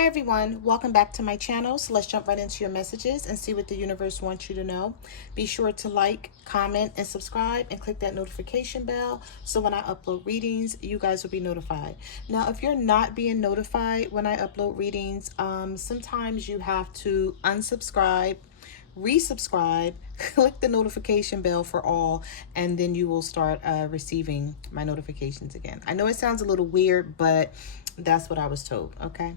Hi everyone, welcome back to my channel. So let's jump right into your messages and see what the universe wants you to know. Be sure to like, comment, and subscribe and click that notification bell so when I upload readings, you guys will be notified. Now, if you're not being notified when I upload readings, sometimes you have to unsubscribe, resubscribe, click the notification bell for all, and then you will start receiving my notifications again. I know it sounds a little weird, but that's what I was told. Okay.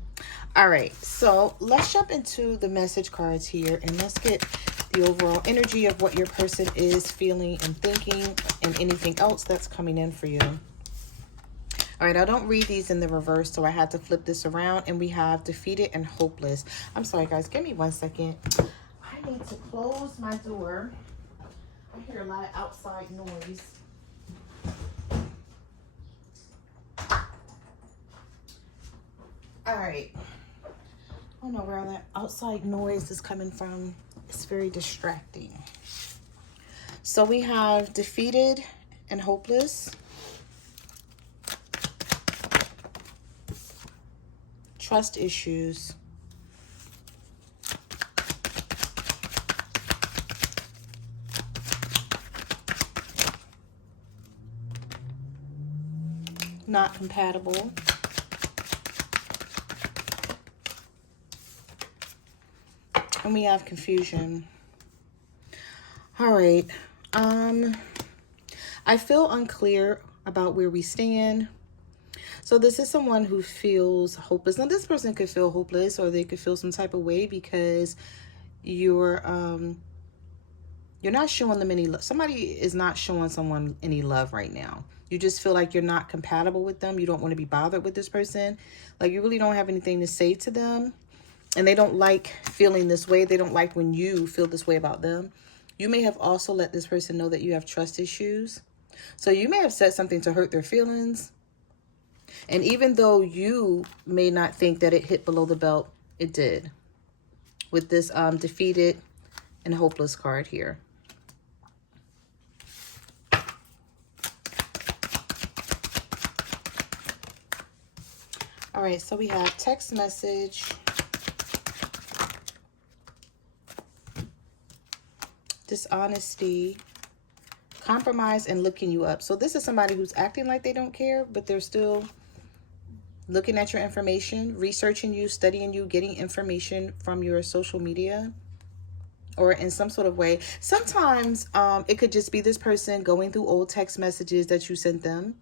All right. So let's jump into the message cards here and let's get the overall energy of what your person is feeling and thinking and anything else that's coming in for you. All right, I don't read these in the reverse, so I had to flip this around, and we have defeated and hopeless. I'm sorry, guys. Give me 1 second. I need to close my door. I hear a lot of outside noise. All right. I don't know where all that outside noise is coming from. It's very distracting. So we have defeated and hopeless. Trust issues. Not compatible. And we have confusion. All right. I feel unclear about where we stand. So this is someone who feels hopeless. Now this person could feel hopeless, or they could feel some type of way because you're not showing them any love. Somebody is not showing someone any love right now. You just feel like you're not compatible with them. You don't want to be bothered with this person. Like you really don't have anything to say to them. And they don't like feeling this way. They don't like when you feel this way about them. You may have also let this person know that you have trust issues. So you may have said something to hurt their feelings. And even though you may not think that it hit below the belt, it did. With this defeated and hopeless card here. All right, so we have text message. Dishonesty, compromise, and looking you up. So this is somebody who's acting like they don't care, but they're still looking at your information, researching you, studying you, getting information from your social media or in some sort of way. Sometimes it could just be this person going through old text messages that you sent them.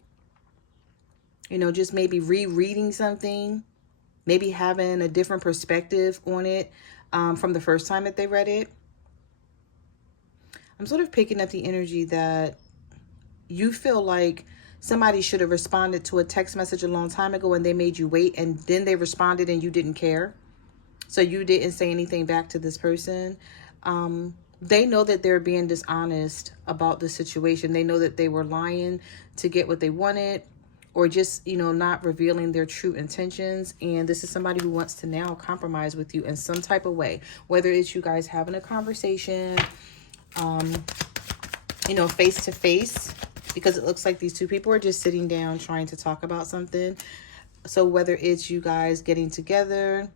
You know, just maybe rereading something, maybe having a different perspective on it from the first time that they read it. I'm sort of picking up the energy that you feel like somebody should have responded to a text message a long time ago and they made you wait, and then they responded and you didn't care. So you didn't say anything back to this person. They know that they're being dishonest about the situation. They know that they were lying to get what they wanted, or just, you know, not revealing their true intentions. And this is somebody who wants to now compromise with you in some type of way, whether it's you guys having a conversation, you know, face to face, because it looks like these two people are just sitting down trying to talk about something. So whether it's you guys getting together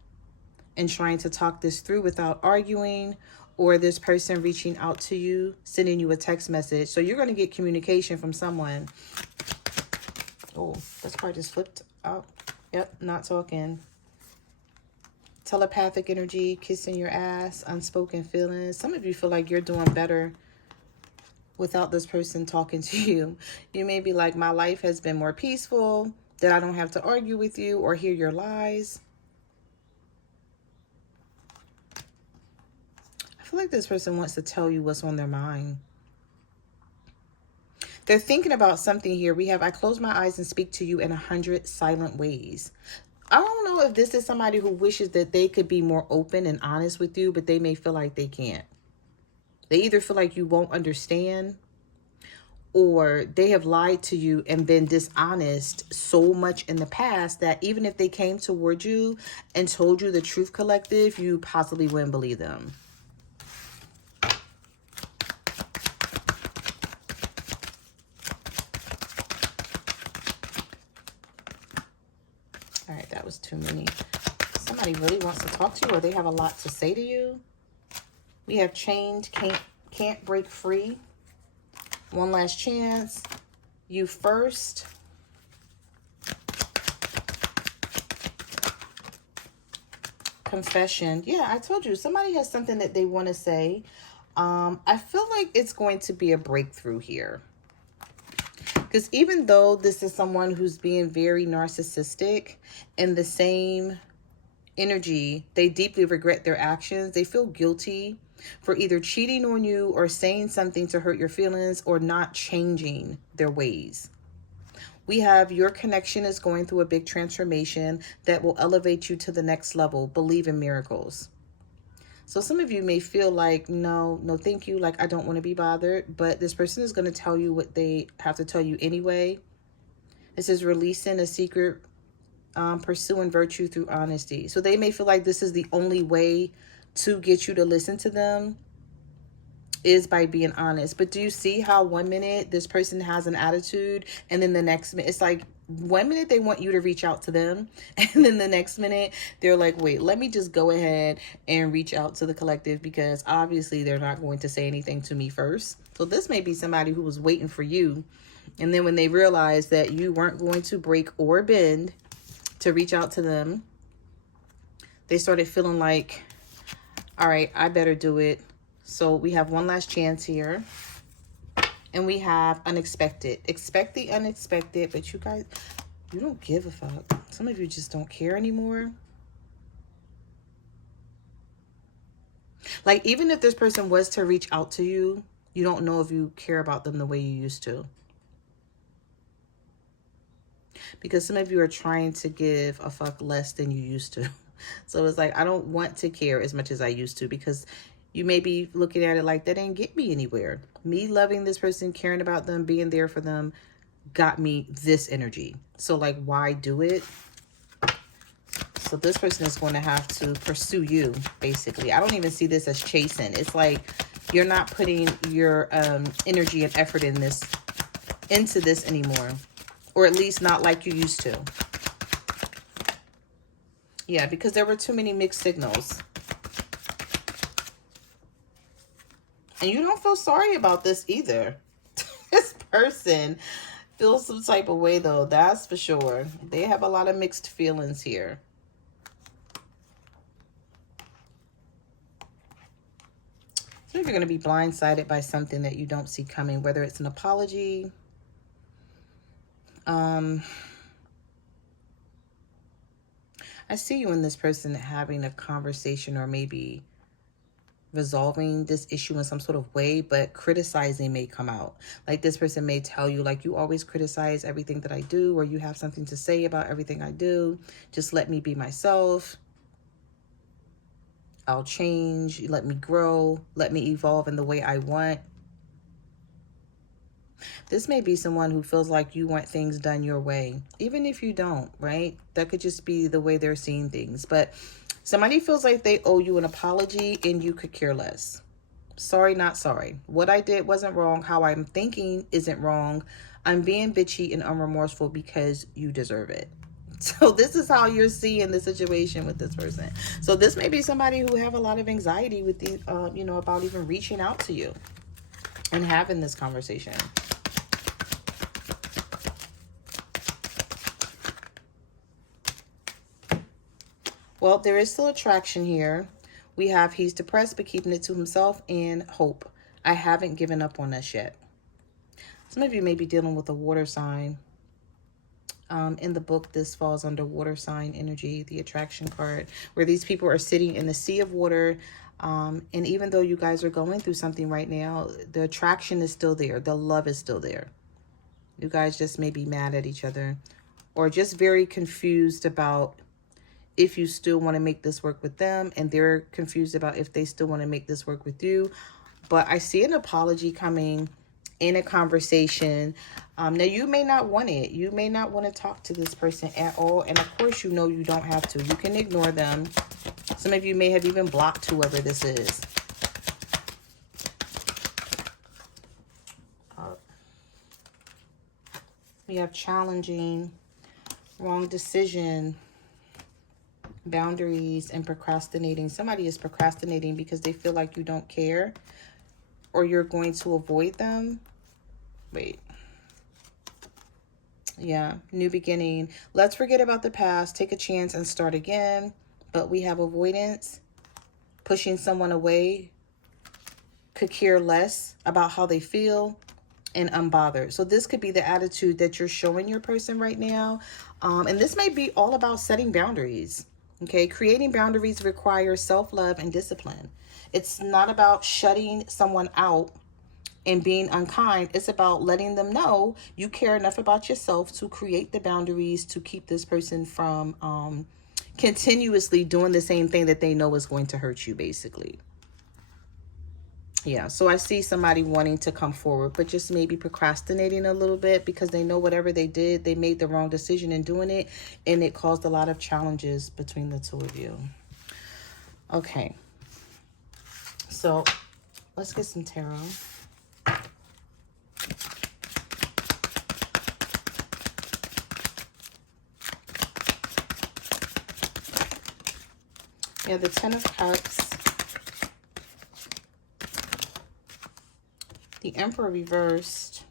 and trying to talk this through without arguing, or this person reaching out to you, sending you a text message. So you're going to get communication from someone. Oh, this card just flipped out. Yep, not talking. Telepathic energy, kissing your ass, unspoken feelings. Some of you feel like you're doing better without this person talking to you. You may be like, my life has been more peaceful, that I don't have to argue with you or hear your lies. I feel like this person wants to tell you what's on their mind. They're thinking about something here. We have, I close my eyes and speak to you in 100 silent ways. I don't know if this is somebody who wishes that they could be more open and honest with you, but they may feel like they can't. They either feel like you won't understand, or they have lied to you and been dishonest so much in the past that even if they came toward you and told you the truth, collective, you possibly wouldn't believe them. All right, that was too many. Somebody really wants to talk to you, or they have a lot to say to you. We have chained, can't break free. One last chance. You first. Confession. Yeah, I told you, somebody has something that they want to say. I feel like it's going to be a breakthrough here. Because even though this is someone who's being very narcissistic, in the same energy, they deeply regret their actions. They feel guilty for either cheating on you or saying something to hurt your feelings or not changing their ways. We have your connection is going through a big transformation that will elevate you to the next level. Believe in miracles. So some of you may feel like, no, thank you. Like, I don't want to be bothered. But this person is going to tell you what they have to tell you anyway. This is releasing a secret, pursuing virtue through honesty. So they may feel like this is the only way to get you to listen to them is by being honest. But do you see how 1 minute this person has an attitude, and then the next minute, it's like 1 minute they want you to reach out to them, and then the next minute they're like, wait, let me just go ahead and reach out to the collective, because obviously they're not going to say anything to me first. So this may be somebody who was waiting for you, and then when they realized that you weren't going to break or bend to reach out to them, they started feeling like, all right, I better do it. So we have one last chance here. And we have unexpected. Expect the unexpected, but you guys, you don't give a fuck. Some of you just don't care anymore. Like, even if this person was to reach out to you, you don't know if you care about them the way you used to. Because some of you are trying to give a fuck less than you used to. So it's like, I don't want to care as much as I used to, because you may be looking at it like that didn't get me anywhere. Me loving this person, caring about them, being there for them got me this energy. So like, why do it? So this person is going to have to pursue you, basically. I don't even see this as chasing. It's like you're not putting your energy and effort into this anymore. Or at least not like you used to. Yeah, because there were too many mixed signals. And you don't feel sorry about this either. This person feels some type of way, though. That's for sure. They have a lot of mixed feelings here. So you're going to be blindsided by something that you don't see coming, whether it's an apology. I see you and this person having a conversation, or maybe resolving this issue in some sort of way, but criticizing may come out. Like, this person may tell you, like, you always criticize everything that I do, or you have something to say about everything I do. Just let me be myself. I'll change. Let me grow. Let me evolve in the way I want. This may be someone who feels like you want things done your way, even if you don't, right? That could just be the way they're seeing things. But somebody feels like they owe you an apology, and you could care less. Sorry, not sorry. What I did wasn't wrong. How I'm thinking isn't wrong. I'm being bitchy and unremorseful because you deserve it. So this is how you're seeing the situation with this person. So this may be somebody who have a lot of anxiety with the, about even reaching out to you and having this conversation. Well, there is still attraction here. We have he's depressed but keeping it to himself, and hope. I haven't given up on us yet. Some of you may be dealing with a water sign. In the book, this falls under water sign energy, the attraction card, where these people are sitting in the sea of water. And even though you guys are going through something right now, the attraction is still there. The love is still there. You guys just may be mad at each other, or just very confused about if you still want to make this work with them, and they're confused about if they still want to make this work with you. But I see an apology coming in a conversation. Now, you may not want it. You may not want to talk to this person at all. And of course, you know you don't have to. You can ignore them. Some of you may have even blocked whoever this is. We have challenging, wrong decision. Boundaries and procrastinating. Somebody is procrastinating because they feel like you don't care or you're going to avoid them. Wait. Yeah, new beginning. Let's forget about the past, take a chance and start again. But we have avoidance, pushing someone away, could care less about how they feel, and unbothered. So this could be the attitude that you're showing your person right now. And this may be all about setting boundaries. Okay, creating boundaries requires self-love and discipline. It's not about shutting someone out and being unkind. It's about letting them know you care enough about yourself to create the boundaries to keep this person from continuously doing the same thing that they know is going to hurt you, basically. Yeah, so I see somebody wanting to come forward, but just maybe procrastinating a little bit because they know whatever they did, they made the wrong decision in doing it, and it caused a lot of challenges between the two of you. Okay, so let's get some tarot. Yeah, the Ten of Cups. The Emperor reversed.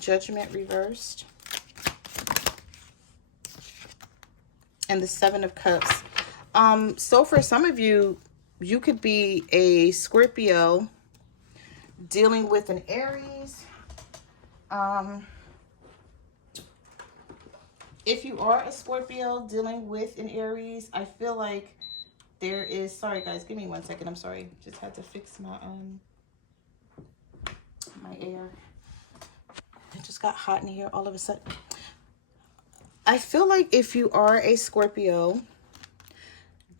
Judgment reversed. And the Seven of Cups. So for some of you, you could be a Scorpio dealing with an Aries. If you are a Scorpio dealing with an Aries, I feel like there is, sorry guys, give me 1 second. I'm sorry. Just had to fix my my air. It just got hot in here all of a sudden. I feel like if you are a Scorpio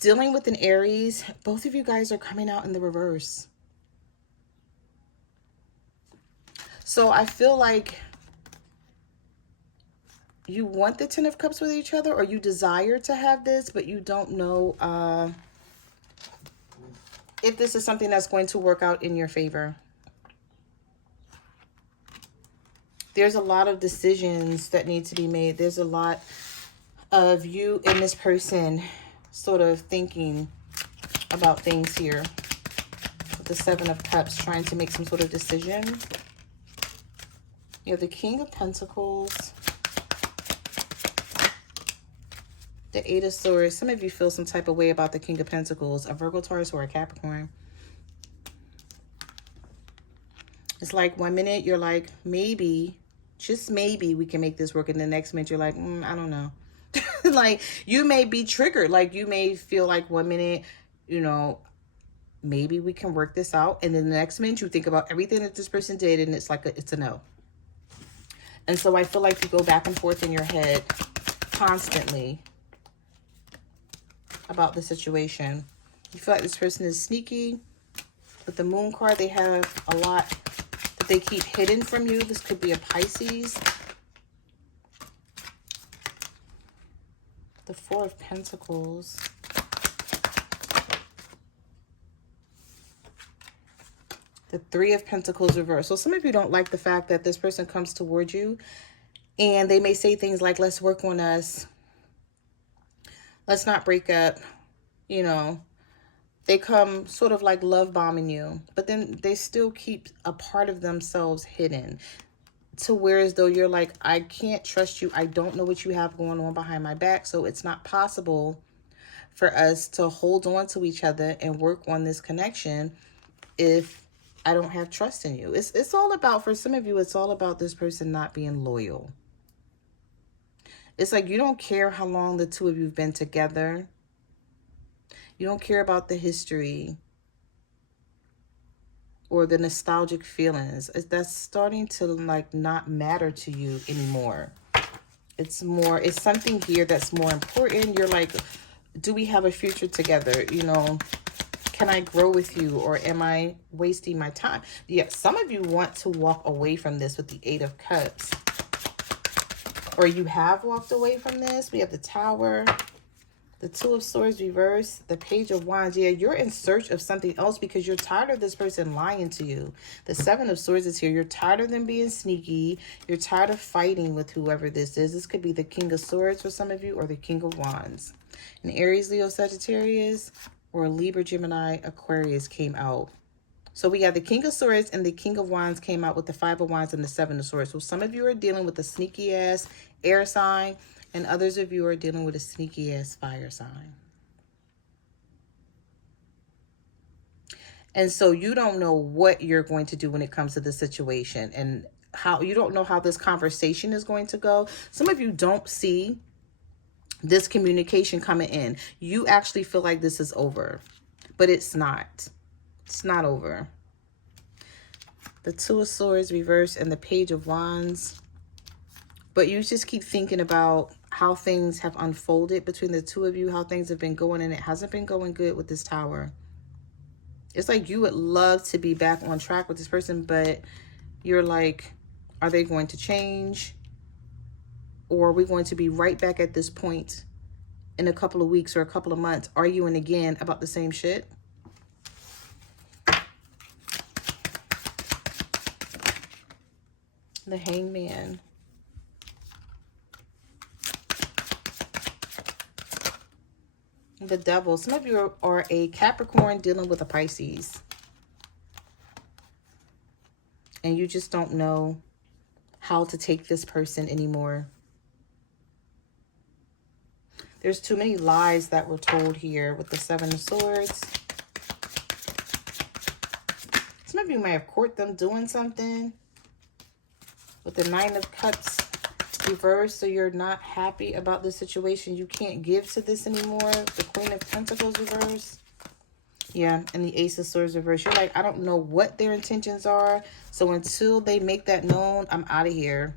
dealing with an Aries, both of you guys are coming out in the reverse. So I feel like you want the Ten of Cups with each other, or you desire to have this, but you don't know if this is something that's going to work out in your favor. There's a lot of decisions that need to be made. There's a lot of you and this person sort of thinking about things here. With the Seven of Cups, trying to make some sort of decision. You have the King of Pentacles. The Eight of Swords. Some of you feel some type of way about the King of Pentacles. A Virgo, Taurus, or a Capricorn. It's like 1 minute you're like, maybe, just maybe we can make this work. And the next minute you're like, I don't know. Like you may be triggered. Like you may feel like 1 minute, you know, maybe we can work this out. And then the next minute you think about everything that this person did and it's like, it's a no. And so I feel like you go back and forth in your head constantly about the situation. You feel like this person is sneaky. With the Moon card, they have a lot that they keep hidden from you. This could be a Pisces. The Four of Pentacles. The Three of Pentacles reversed. So some of you don't like the fact that this person comes towards you and they may say things like, let's work on us. Let's not break up. You know, they come sort of like love bombing you, but then they still keep a part of themselves hidden to where as though you're like, I can't trust you. I don't know what you have going on behind my back. So it's not possible for us to hold on to each other and work on this connection if I don't have trust in you. It's all about, for some of you, it's all about this person not being loyal. It's like you don't care how long the two of you have been together. You don't care about the history or the nostalgic feelings. That's starting to like not matter to you anymore. It's something here that's more important. You're like, do we have a future together? You know, can I grow with you, or am I wasting my time? Yeah, some of you want to walk away from this with the Eight of Cups. Or you have walked away from this. We have the Tower. The Two of Swords reverse, the Page of Wands. Yeah, you're in search of something else because you're tired of this person lying to you. The Seven of Swords is here. You're tired of them being sneaky. You're tired of fighting with whoever this is. This could be the King of Swords for some of you or the King of Wands. An Aries, Leo, Sagittarius, or Libra, Gemini, Aquarius came out. So we got the King of Swords and the King of Wands came out with the Five of Wands and the Seven of Swords. So some of you are dealing with a sneaky ass air sign, and others of you are dealing with a sneaky ass fire sign. And so you don't know what you're going to do when it comes to the situation, and how you don't know how this conversation is going to go. Some of you don't see this communication coming in. You actually feel like this is over, but it's not. It's not over. The Two of Swords reverse and the Page of Wands. But you just keep thinking about how things have unfolded between the two of you, how things have been going, and it hasn't been going good with this Tower. It's like you would love to be back on track with this person, but you're like, are they going to change? Or are we going to be right back at this point in a couple of weeks or a couple of months, arguing again about the same shit? The Hangman. The Devil. Some of you are a Capricorn dealing with a Pisces. And you just don't know how to take this person anymore. There's too many lies that were told here with the Seven of Swords. Some of you may have caught them doing something with the Nine of Cups reverse, so you're not happy about the situation. You can't give to this anymore. The Queen of Pentacles reverse. Yeah, and the Ace of Swords reverse. You're like, I don't know what their intentions are, so until they make that known, I'm out of here.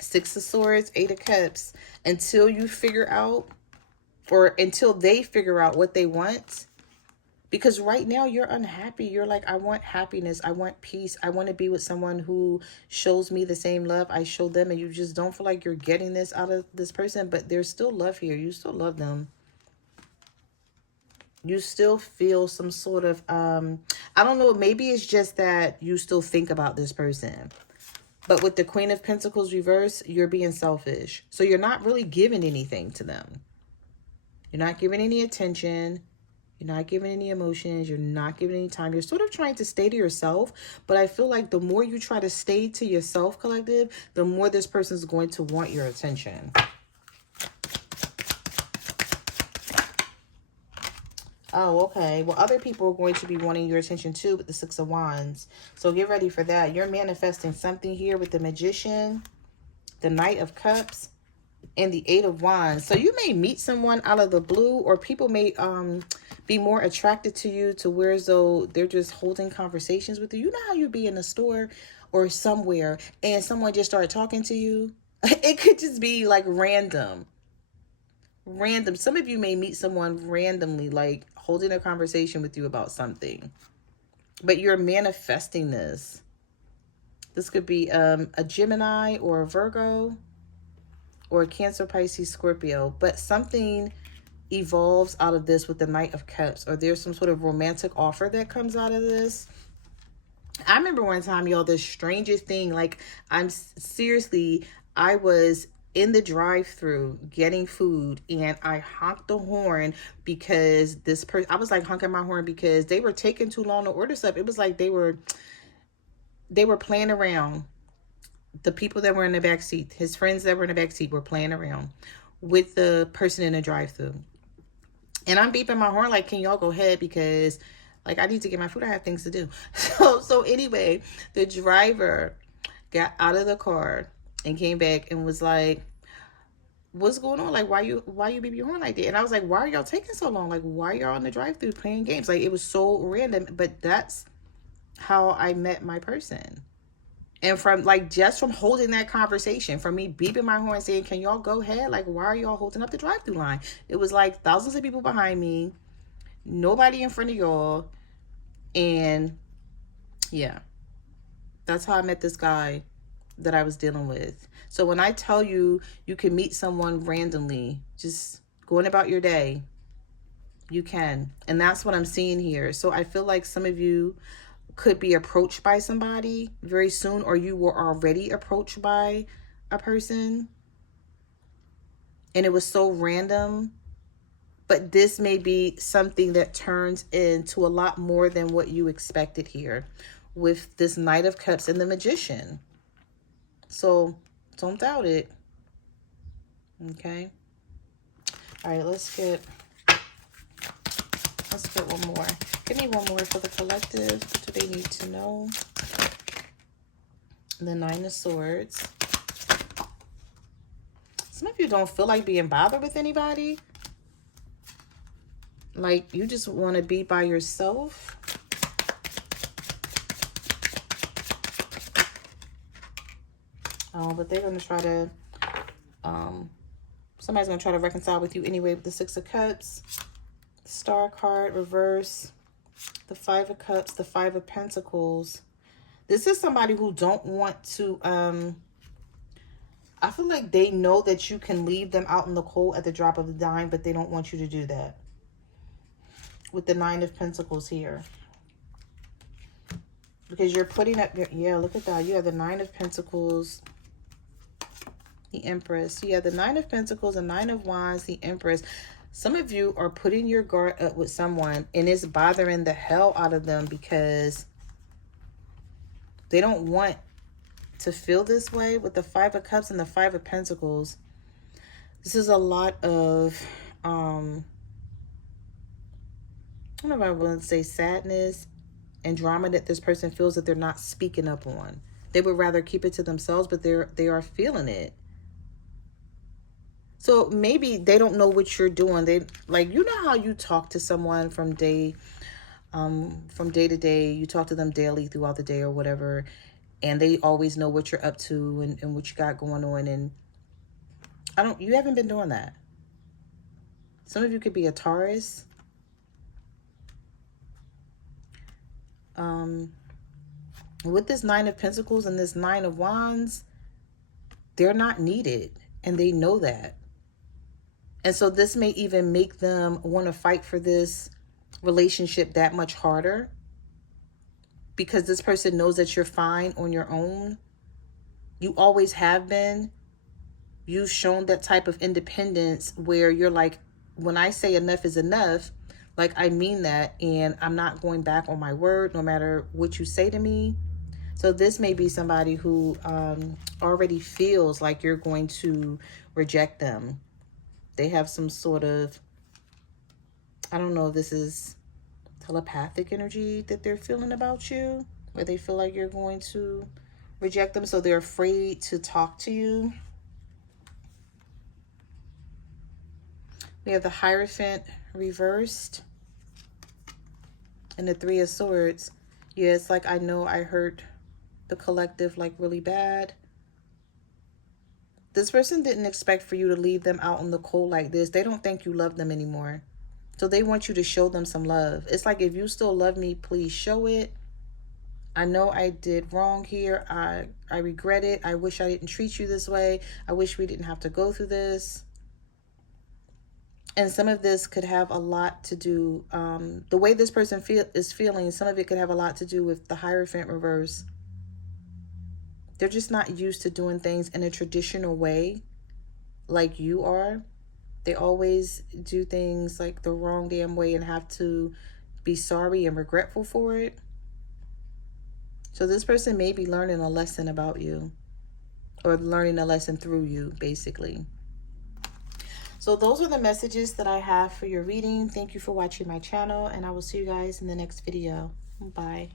Six of Swords, Eight of Cups. Until you figure out, or until they figure out what they want. Because right now you're unhappy. You're like, I want happiness. I want peace. I want to be with someone who shows me the same love I show them. And you just don't feel like you're getting this out of this person. But there's still love here. You still love them. You still feel some sort of, I don't know. Maybe it's just that you still think about this person. But with the Queen of Pentacles reverse, you're being selfish. So you're not really giving anything to them. You're not giving any attention. You're not giving any emotions. You're not giving any time. You're sort of trying to stay to yourself. But I feel like the more you try to stay to yourself, collective, the more this person is going to want your attention. Oh, okay. Well, other people are going to be wanting your attention too with the Six of Wands. So get ready for that. You're manifesting something here with the Magician, the Knight of Cups, and the Eight of Wands. So you may meet someone out of the blue, or people may be more attracted to you to where as though they're just holding conversations with you. You know how you be in a store or somewhere and someone just started talking to you? It could just be like random. Some of you may meet someone randomly, like holding a conversation with you about something. But you're manifesting this. This could be a Gemini or a Virgo, or a Cancer, Pisces, Scorpio. But something evolves out of this with the Knight of Cups, or there's some sort of romantic offer that comes out of this. I remember one time, y'all, the strangest thing, like, I was in the drive-through getting food, and I honked the horn because I was like honking my horn because they were taking too long to order stuff. It was like they were playing around. The people that were in the back seat, his friends that were in the back seat, were playing around with the person in the drive-thru. And I'm beeping my horn like, can y'all go ahead, because like I need to get my food. I have things to do. So anyway, the driver got out of the car and came back and was like, what's going on? Like, why you beep your horn like that? And I was like, why are y'all taking so long? Like, why y'all on the drive-thru playing games? Like, it was so random, but that's how I met my person. And from like, just from holding that conversation, from me beeping my horn saying, can y'all go ahead? Like, why are y'all holding up the drive-thru line? It was like thousands of people behind me, nobody in front of y'all. And yeah, that's how I met this guy that I was dealing with. So when I tell you, you can meet someone randomly, just going about your day, you can. And that's what I'm seeing here. So I feel like some of you could be approached by somebody very soon, or you were already approached by a person. And it was so random. But this may be something that turns into a lot more than what you expected here with this Knight of Cups and the Magician. So don't doubt it. Okay. All right, let's get one more. Give me one more for the collective. What do they need to know? The Nine of Swords. Some of you don't feel like being bothered with anybody. Like, you just want to be by yourself. Oh, but they're going to try to, somebody's going to try to reconcile with you anyway with the Six of Cups, the Star card, reverse, the Five of Cups, the Five of Pentacles. This is somebody who don't want to, I feel like they know that you can leave them out in the cold at the drop of a dime, but they don't want you to do that. With the Nine of Pentacles here. Because you're putting up, yeah, look at that. You have the Nine of Pentacles, the Empress. You have the Nine of Pentacles, the Nine of Wands, the Empress. Some of you are putting your guard up with someone, and it's bothering the hell out of them because they don't want to feel this way. With the Five of Cups and the Five of Pentacles, this is a lot of, I don't know if I want to say sadness and drama that this person feels that they're not speaking up on. They would rather keep it to themselves, but they are feeling it. So maybe they don't know what you're doing. They, like, you know how you talk to someone from day to day. You talk to them daily throughout the day or whatever, and they always know what you're up to and what you got going on. And you haven't been doing that. Some of you could be a Taurus. With this Nine of Pentacles and this Nine of Wands, they're not needed, and they know that. And so this may even make them want to fight for this relationship that much harder, because this person knows that you're fine on your own. You always have been. You've shown that type of independence where you're like, when I say enough is enough, like, I mean that, and I'm not going back on my word no matter what you say to me. So this may be somebody who already feels like you're going to reject them. They have some sort of, I don't know if this is telepathic energy that they're feeling about you, where they feel like you're going to reject them. So they're afraid to talk to you. We have the Hierophant reversed and the Three of Swords. Yeah, it's like, I know I hurt the collective like really bad. This person didn't expect for you to leave them out in the cold like this. They don't think you love them anymore. So they want you to show them some love. It's like, if you still love me, please show it. I know I did wrong here. I regret it. I wish I didn't treat you this way. I wish we didn't have to go through this. And some of this could have a lot to do, the way this person is feeling, some of it could have a lot to do with the Hierophant reverse. They're just not used to doing things in a traditional way like you are. They always do things like the wrong damn way and have to be sorry and regretful for it. So this person may be learning a lesson about you, or learning a lesson through you, basically. So those are the messages that I have for your reading. Thank you for watching my channel, and I will see you guys in the next video. Bye.